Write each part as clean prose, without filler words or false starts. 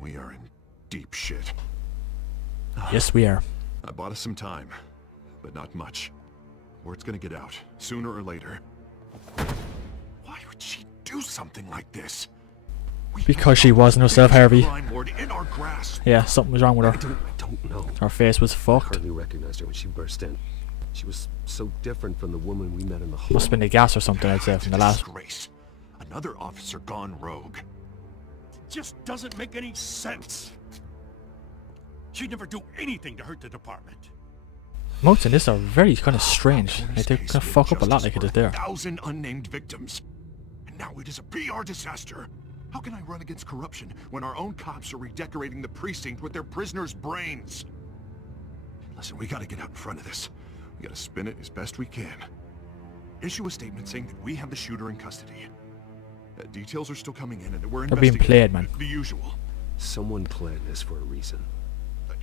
We are in deep shit. Yes, we are. I bought us some time, but not much. Word's gonna get out, sooner or later. Why would she do something like this? Because she wasn't herself, Harvey. In our grasp. Yeah, something was wrong with her. I don't know. Her face was I fucked. hardly recognized her when she burst in. She was so different from the woman we met in the hall. Must have been the gas or something, I'd say, from the last. Disgrace. Another officer gone rogue. It just doesn't make any sense. She'd never do anything to hurt the department. Motes in this are very kind of strange. Like, they kind of fuck up a lot like it is there. 1,000 unnamed victims. And now it is a PR disaster. How can I run against corruption when our own cops are redecorating the precinct with their prisoners' brains? Listen, we gotta get out in front of this. We gotta spin it as best we can. Issue a statement saying that we have the shooter in custody. Details are still coming in and we're They're being investigating. played, man. The usual. Someone planned this for a reason.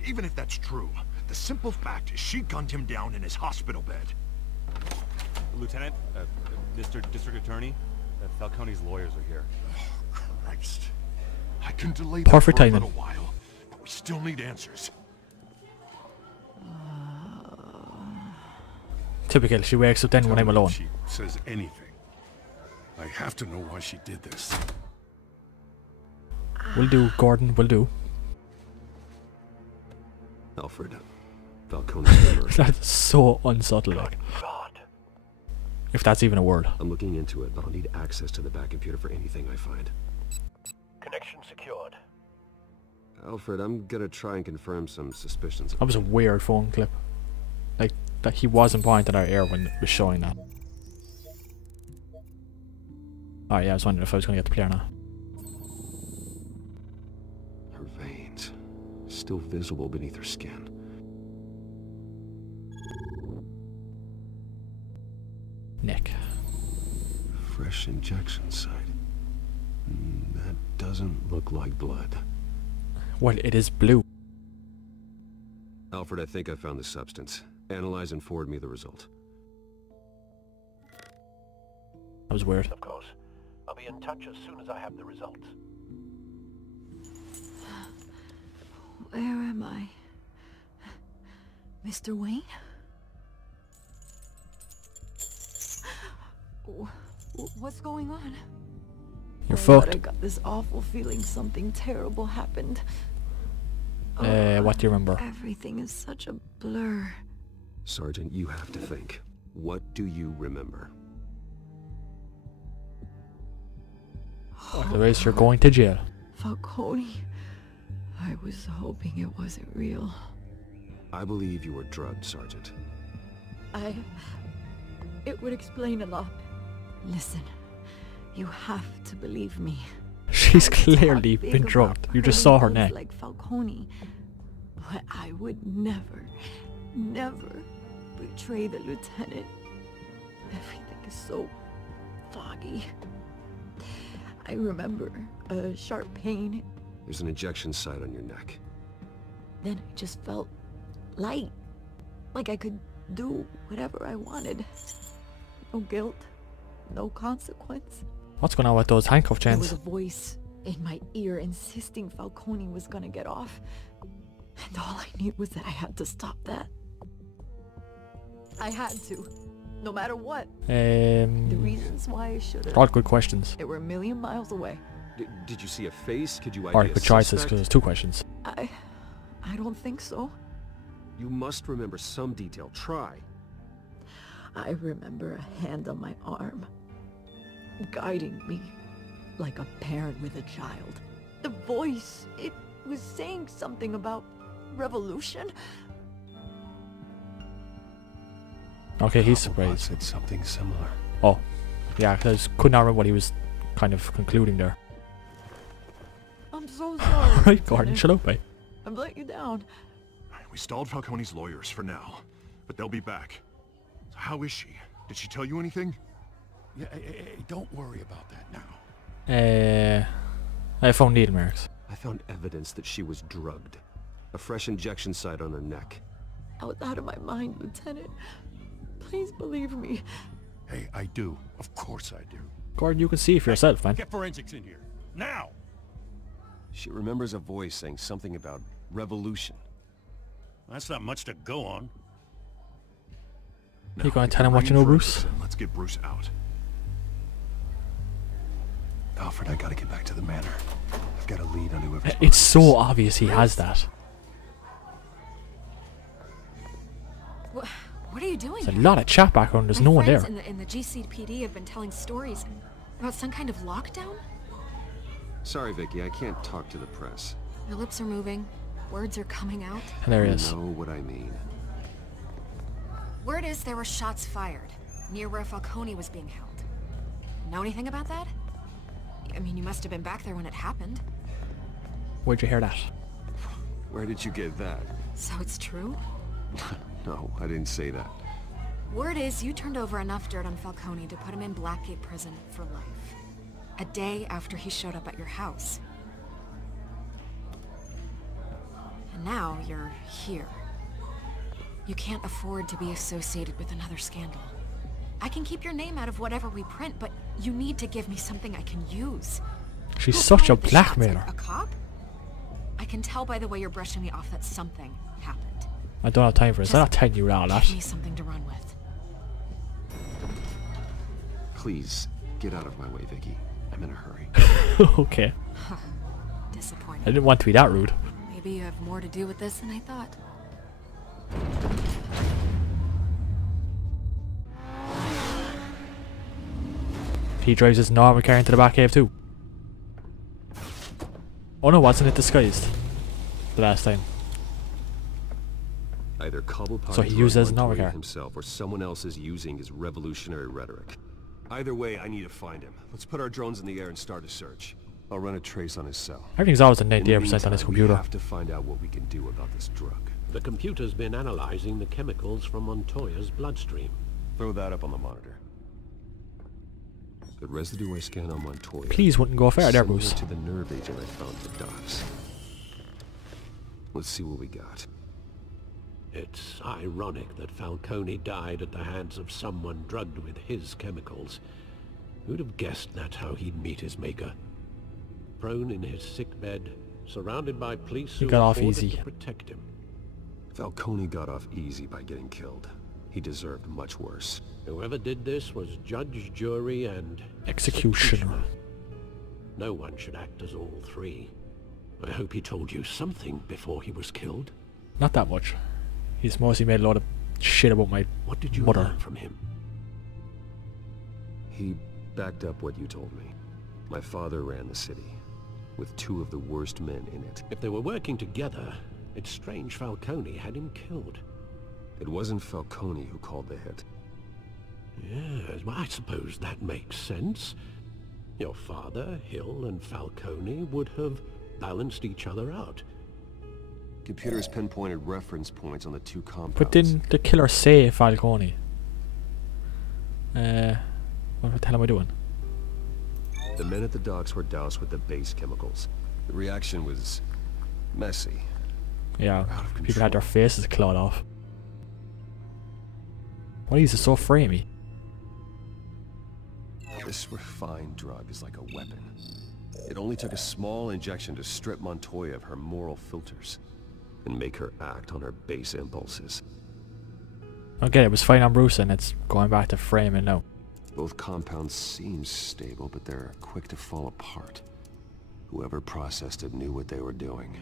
Even if that's true, the simple fact is she gunned him down in his hospital bed. Lieutenant, Mr. District Attorney, Falcone's lawyers are here. Oh, Christ. I can delay that Perfect for a timing. little while, but we still need answers. Typical, she wakes up then when I'm alone. She says anything. I have to know why she did this. Will do, Gordon, will do. Alfred, Falcone's murderer. That's so unsubtle, like. God. If that's even a word. I'm looking into it, but I'll need access to the back computer for anything I find. Connection secured. Alfred, I'm gonna try and confirm some suspicions. That was a weird phone clip. Like, that he wasn't pointing at our ear when it was showing that. Oh yeah, I was wondering if I was going to get the player now. Her veins, still visible beneath her skin. Nick. Fresh injection site. That doesn't look like blood. Well, it is blue. Alfred, I think I found the substance. Analyze and forward me the result. That was weird. Of course. I'll be in touch as soon as I have the results. Where am I? Mr. Wayne? What's going on? You're God, fucked. I got this awful feeling something terrible happened. What do you remember? Everything is such a blur. Sergeant, you have to think. What do you remember? Otherwise, you're going to jail. Falcone. I was hoping it wasn't real. I believe you were drugged, Sergeant. It would explain a lot. Listen, you have to believe me. She's I clearly thought big been about drugged. You just hurting saw her thugs neck. like Falcone. But I would never, never betray the lieutenant. Everything is so foggy. I remember a sharp pain. There's an injection site on your neck. Then I just felt light. Like I could do whatever I wanted. No guilt. No consequence. What's going on with those handcuff There chains? was a voice in my ear insisting Falcone was gonna get off. And all I knew was that I had to stop that. I had to. No matter what. The reasons why I should have. All good questions. They were a million miles away. Did you see a face? Could you ID Alright, a good choices, suspect? because there's two questions. I don't think so. You must remember some detail. Try. I remember a hand on my arm, guiding me like a parent with a child. The voice, it was saying something about revolution. Okay, he's Cobblepot surprised. said something similar. Oh, yeah, because could not remember what he was kind of concluding there. I'm so sorry. Right, Gordon, Lieutenant. shut up, mate. I've let you down. We stalled Falcone's lawyers for now, but they'll be back. So how is she? Did she tell you anything? Yeah, hey, don't worry about that now. I found needle marks. I found evidence that she was drugged. A fresh injection site on her neck. I was out of my mind, Lieutenant. Please believe me. Hey, I do. Of course I do. Gordon, you can see for yourself, man. Get forensics in here. Now! She remembers a voice saying something about revolution. That's not much to go on. You gonna tell him what you know, Bruce? Let's get Bruce out. Alfred, I gotta get back to the manor. I've got a lead on whoever's behind It's so this. obvious he has that. What are you doing There's a here? lot of chat background. There's no one there. In the GCPD have been telling stories about some kind of lockdown. Sorry, Vicky, I can't talk to the press. Your lips are moving. Words are coming out. Hilarious. You know what I mean. Word is there were shots fired near where Falcone was being held. Know anything about that? I mean, you must have been back there when it happened. Where'd you hear that? Where did you get that? So it's true? No, I didn't say that. Word is you turned over enough dirt on Falcone to put him in Blackgate Prison for life. A day after he showed up at your house. And now you're here. You can't afford to be associated with another scandal. I can keep your name out of whatever we print, but you need to give me something I can use. She's Who such a fired the shots? blackmailer. A cop? I can tell by the way you're brushing me off that something happened. I don't have time for this. I'm not telling you all that. Give me something to run with. Please, get out of my way, Vicky. I'm in a hurry. Okay. Disappointing. I didn't want to be that rude. Maybe you have more to do with this than I thought. He drives his normal car into the back cave too. Oh no, wasn't it disguised? The last time. Either Cobblepot So he is used running his Nova Montoya car. himself, or someone else is using his revolutionary rhetoric. Either way, I need to find him. Let's put our drones in the air and start a search. I'll run a trace on his cell. Everything's always at In the 98% on his meantime, computer. We have to find out what we can do about this drug. The computer's been analyzing the chemicals from Montoya's bloodstream. Throw that up on the monitor. The residue I scan on Montoya. Please wouldn't go fair there, similar Bruce. to the nerve agent I found at the docks. Let's see what we got. It's ironic that Falcone died at the hands of someone drugged with his chemicals. Who'd have guessed that's how he'd meet his maker? Prone in his sickbed, surrounded by police He who got off ordered easy. to protect him. Falcone got off easy by getting killed. He deserved much worse. Whoever did this was judge, jury, and Executioner. No one should act as all three. I hope he told you something before he was killed. Not that much. He's mostly made a lot of shit about my What did you mother. learn from him? He backed up what you told me. My father ran the city, with two of the worst men in it. If they were working together, it's strange Falcone had him killed. It wasn't Falcone who called the hit. Yes, well, I suppose that makes sense. Your father, Hill, and Falcone would have balanced each other out. Computers pinpointed reference points on the two compounds. But didn't the killer say Falcone? What the hell am I doing? The men at the docks were doused with the base chemicals. The reaction was messy. Yeah, Out of people had their control. faces clawed off. Why is it so framey? This refined drug is like a weapon. It only took a small injection to strip Montoya of her moral filters and make her act on her base impulses. Okay, it was fine on Bruce and it's going back to framing now. Both compounds seem stable, but they're quick to fall apart. Whoever processed it knew what they were doing.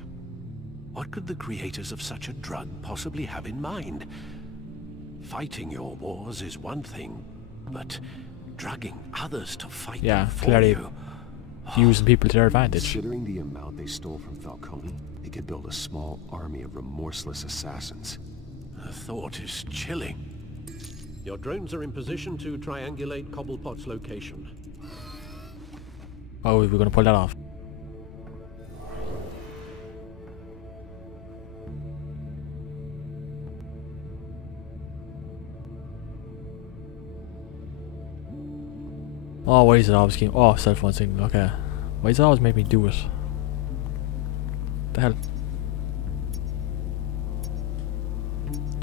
What could the creators of such a drug possibly have in mind? Fighting your wars is one thing, but drugging others to fight Yeah, them for clearly you... using people to their advantage. Considering the amount they stole from Falcone, they could build a small army of remorseless assassins. The thought is chilling. Your drones are in position to triangulate Cobblepot's location. Oh, we're gonna pull that off. Oh, why is it always keep... Oh, cell phone signal, okay. Why does it always make me do it? The hell?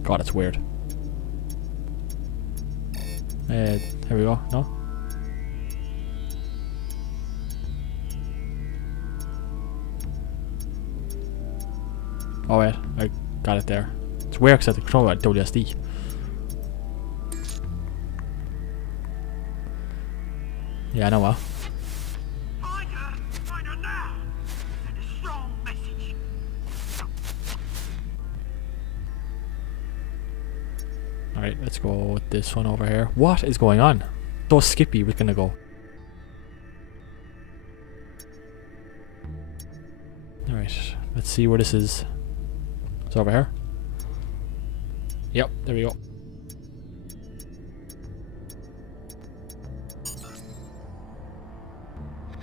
God, it's weird. Here we go, no? Oh wait, I got it there. It's weird because I have the control at WSD. Yeah, I know well. Find her now. Send a strong message. Alright, let's go with this one over here. What is going on? So Skippy was gonna go. Alright, let's see where this is. It's over here. Yep, there we go.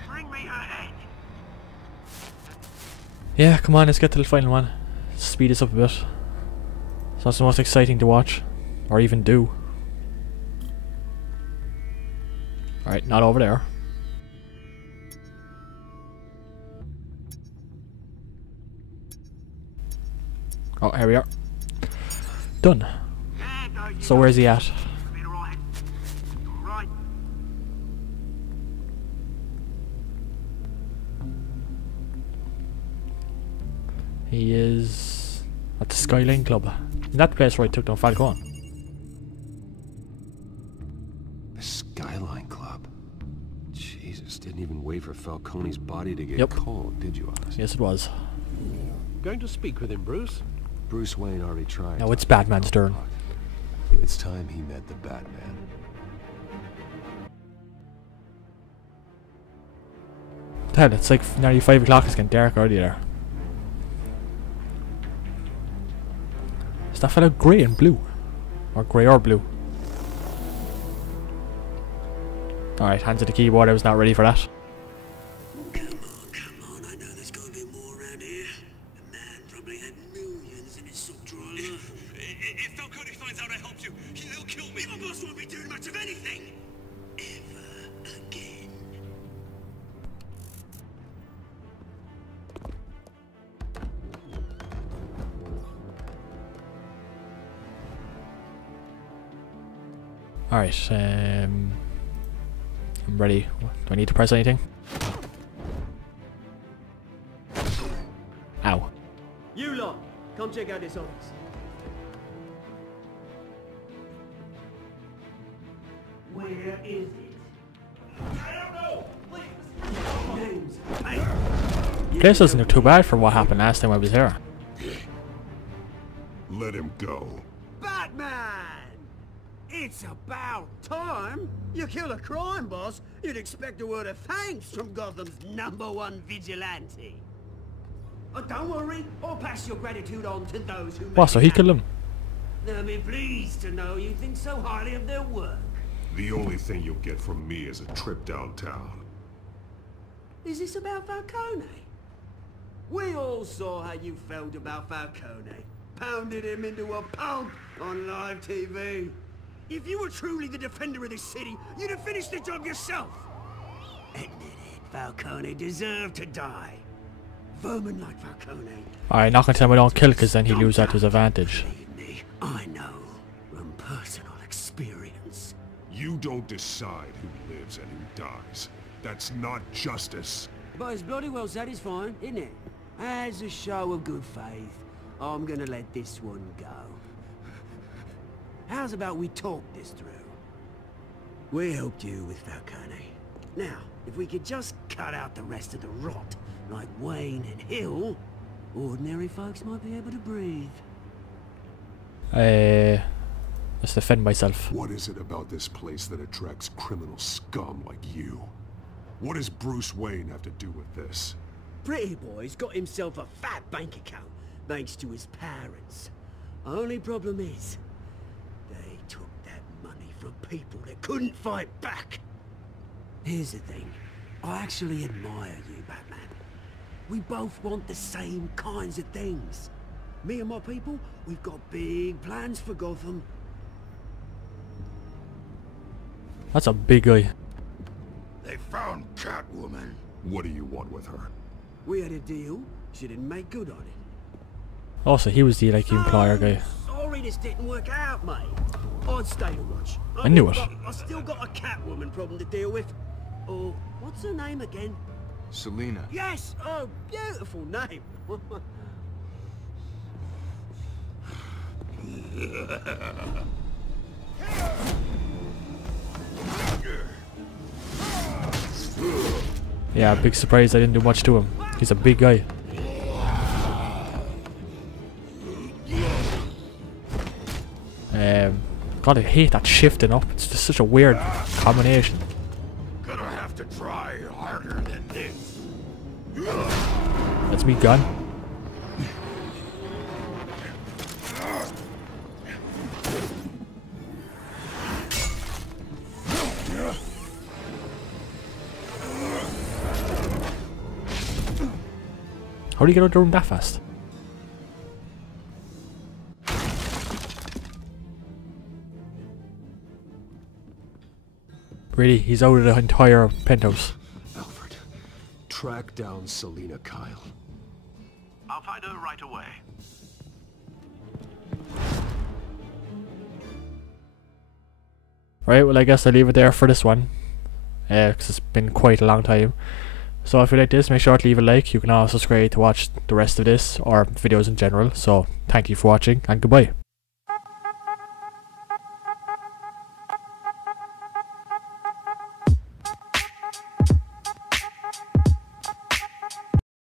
Bring me her head. Yeah, come on, let's get to the final one. Speed this up a bit. It's not the most exciting to watch. Or even do. Alright, not over there. Oh, here we are. Done. So where's he at? Right. He is at the Skyline Club. In that place where I took down Falcon. The Skyline Club. Jesus, didn't even wait for Falcone's body to get Yep. cold, did you, Oz? Yes, it was. Going to speak with him, Bruce? Bruce Wayne already tried. Now it's Batman's turn. It's time he met the Batman. Hell, it's like nearly 5 o'clock. It's getting dark already there. Is that fella grey and blue? Or grey or blue? Alright, hands to the keyboard. I was not ready for that. Come on, I know there's gotta be more around here. The man probably had millions in his sock drawer. If Falcone finds out I helped you, he'll kill me. My boss won't be doing much of anything. Ever again. Alright, I'm ready. Do I need to press anything? Ow. You lot, come check out this office. Where is it? I don't know. Please. Names. Hey. Place doesn't look too bad for what happened last time I was here. Let him go. Batman! It's about time. You kill a crime boss, you'd expect a word of thanks from Gotham's #1 vigilante. Oh, don't worry, I'll pass your gratitude on to those who What, so he killed him? They'll be pleased to know you think so highly of their work. The only thing you'll get from me is a trip downtown. Is this about Falcone? We all saw how you felt about Falcone. Pounded him into a pulp on live TV. If you were truly the defender of this city, you'd have finished the job yourself. Admit it, Falcone deserved to die. Vermin like Falcone. Alright, not gonna tell him I don't kill because then he loses that to his advantage. Believe me, I know from personal experience. You don't decide who lives and who dies. That's not justice. But it's bloody well satisfying, isn't it? As a show of good faith, I'm gonna let this one go. How's about we talk this through? We helped you with Falcone. Now, if we could just cut out the rest of the rot, like Wayne and Hill, ordinary folks might be able to breathe. Let's defend myself. What is it about this place that attracts criminal scum like you? What does Bruce Wayne have to do with this? Pretty boy's got himself a fat bank account, thanks to his parents. Only problem is, they took that money from people that couldn't fight back. Here's the thing, I actually admire you, Batman. We both want the same kinds of things. Me and my people, we've got big plans for Gotham. That's a big guy. They found Catwoman. What do you want with her? We had a deal, she didn't make good on it. Also, he was the like employer guy. Sorry this didn't work out, mate. I'd stay to watch. I knew it. I still got a Catwoman problem to deal with. Oh, what's her name again? Selena. Yes! Oh, beautiful name. Yeah, big surprise I didn't do much to him. He's a big guy. God, I hate that shifting up. It's just such a weird combination. Gonna have to try harder than this. That's me gun. How do you get out of the room that fast? Really, he's out of the entire penthouse. Alfred, track down Selina Kyle. I'll find her right away. Right, well I guess I'll leave it there for this one. Because it's been quite a long time. So if you like this, make sure to leave a like. You can also subscribe to watch the rest of this, or videos in general. So thank you for watching, and goodbye.